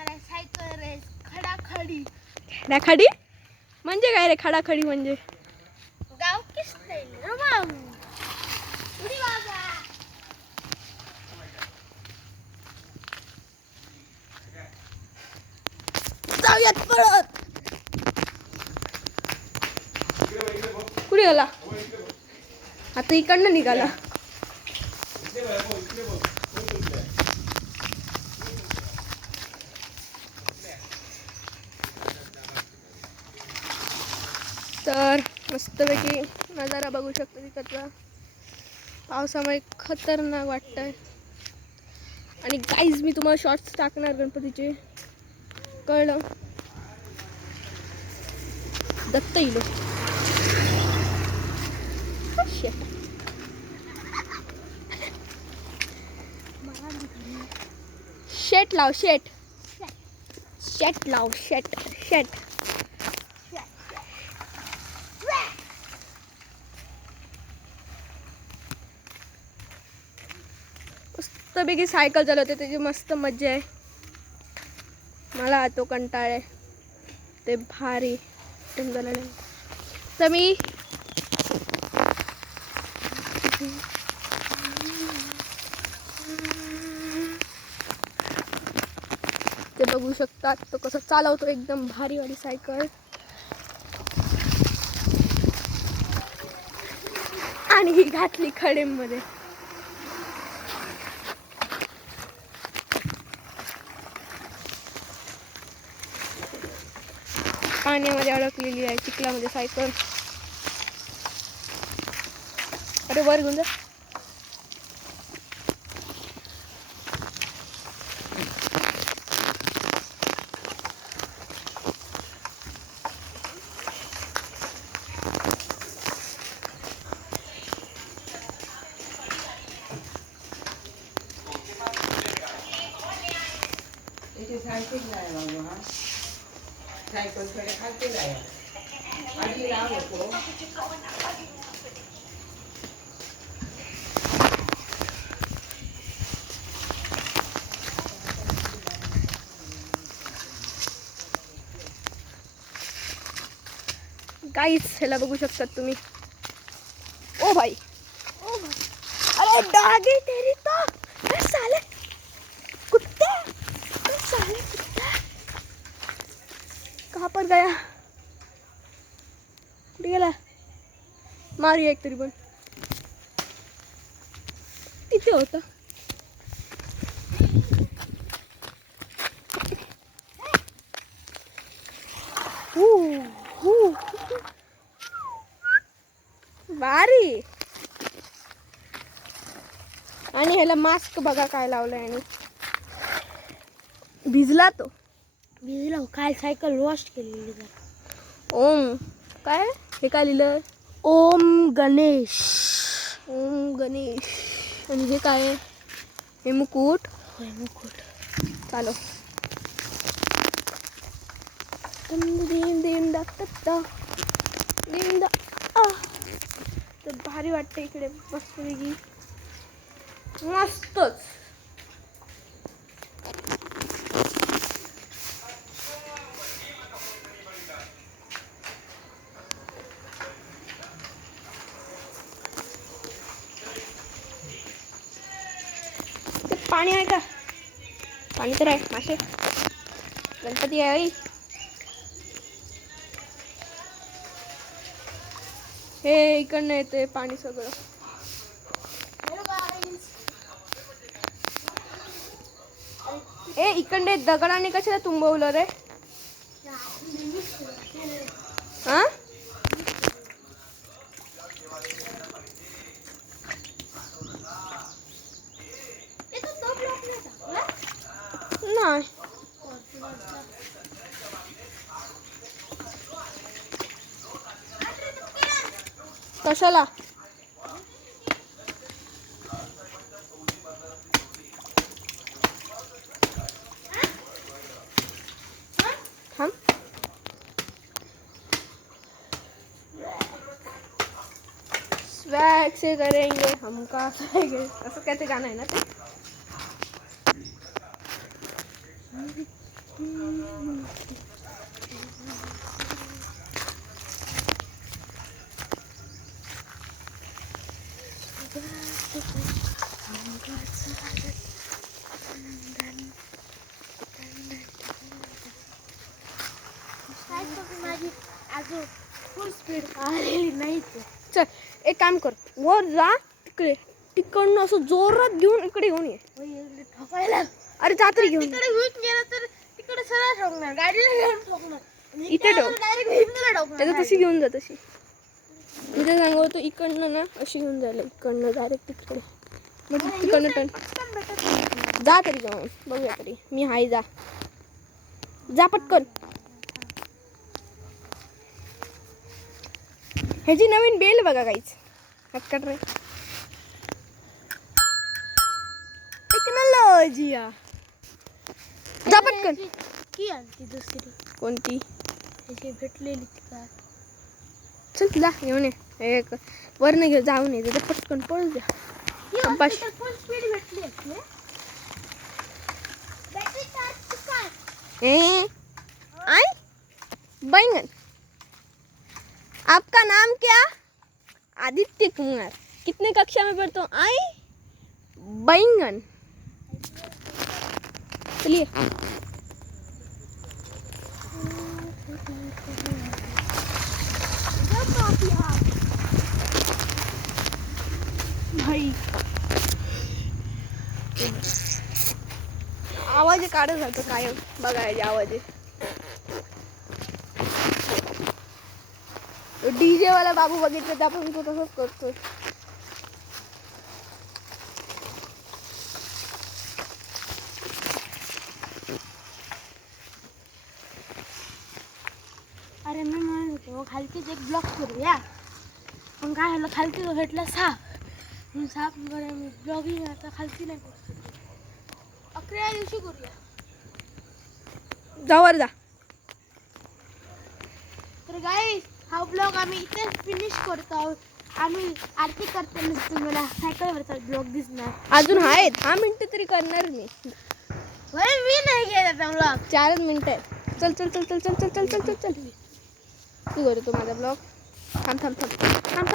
करणार आहे cycle race खडाखडी. खडाखडी म्हणजे काय रे? खडाखडी म्हणजे गाव की स्टाईल रमाऊ. उडी वाजा. जाऊयात पळत. कुठे गेला? आता इकडनं निघाला. तर मस्तपैकी नजारा बघू शकतो तिकडचा. पावसामुळे खतरनाक वाटतंय. आणि गाईज मी तुम्हाला शॉर्ट्स टाकणार गणपतीचे, कळलं? दत्त इलो शेट लाव, शेट शेट लाव, शेट शेट. मस्तपैकी सायकल चालवते, त्याची मस्त मजा आहे. मला तो कंटाळ आहे ते भारी झालं नाही. तर मी ते बघू शकतात तो कसं चालवतो, एकदम भारी वाली सायकल. आणि ही घातली खडेमध्ये. पाण्यामध्ये अडकलेली आहे, चिखलामध्ये सायकल. अरे वर घेऊन जा. सायकल कडे खालते जाय आधी लाव होतो. गाईस ह्याला बघू शकतात तुम्ही. ओ भाई, ओ भाई, अरे डॉगी तेरी तो. अरे साले कुत्ते, अरे साले कुत्ते कहाँ पर गया? कुठे गेला? मारूया एक तरी पण. तिथे होता. भारी. आणि ह्याला मास्क बघा काय लावलंय. आणि भिजला तो. भिजलो काल सायकल वॉश केलेली. ओम काय हे काय लिहिलं? ओम गणेश. ओम गणेश. आणि हे काय आहे? हे मुकुट. होय मुकुट. चालो. दिन दिन दा दिन दा. तर भारी वाटतं इकडे मस्तपैकी. मस्तच. पाणी आहे का? पाणी तर आहे. मासे गणपती आहे. हे इकडनं येते पाणी सगळं. ए इकडे दगडाने कशाला तुंबवलं रे? हा नाही. कशाला? हम स्वैग से करेंगे हम का करेंगे, असं काय ते गाणं आहे ना ते. माझी अजून फुल स्पीड आलेली नाही. चल एक काम कर, वर जा तिकडे, तिकडनं असं जोरात घेऊन इकडे घेऊन ये. ठोकायला अरे जा तरी घेऊन. तिकडे घेऊन गेला तर तिकडे सरळ ठोकणार, गाडीला घेऊन ठोकणार. इथे ठोक. डायरेक्ट हिंदीला ठोकणार. त्याचं तशी घेऊन जा तशी. मी तर सांगतो इकडनं ना अशी घेऊन जायला, इकडनं डायरेक्ट तिकडे, म्हणजे तिकडनं टर्न. पटकन भेटत नाही. जा तरी जाऊन बघूया तरी. मी हाय, जा जा पटकन. ह्याची नवीन बेल बघा काहीच हटकट रे. टेक्नॉलॉजी जा पटकन. की आणती दुसरी कोणती? त्याची भेटलेली का? चल तिला घेऊन ये. एक वरनं घेऊ, जाऊन ये तिथे पटकन पळू द्या. कंपास. फुल स्पीड भेटली असते. बॅटरी चार्ज चुका. आई बैंगन, आपका नाम क्या? आदित्य कुमार. कितने कक्षा में पढ़ते हो? आई बैंगन. चलिए. भाई आवाज काढत जातो कायम, बघायचे आवाज. डीजे वाला बाबू बघितलं तर आपण तो तसंच करतो. अरे मी म्हणत होतो खालतीच एक ब्लॉक करूया, पण काय झालं खालती तो भेटला साप. म्हणून साप बरं मी ब्लॉगिंग आता खालती नाही करू शकत. 11 दिवशी करूया. जा वर जा. तर गाईस हा ब्लॉग आम्ही इथेच फिनिश करतो आहोत. आम्ही आरती करताना तुम्हाला सायकलवरचा ब्लॉग दिसणार. अजून आहेत 10 मिनिटं तरी करणार मी. मी नाही केला त्या ब्लॉग. 4 मिनिटं आहेत. चल चल चल चल चल चल चल चल चल. तू करतो माझा ब्लॉग. थांब थांब थांब थांब.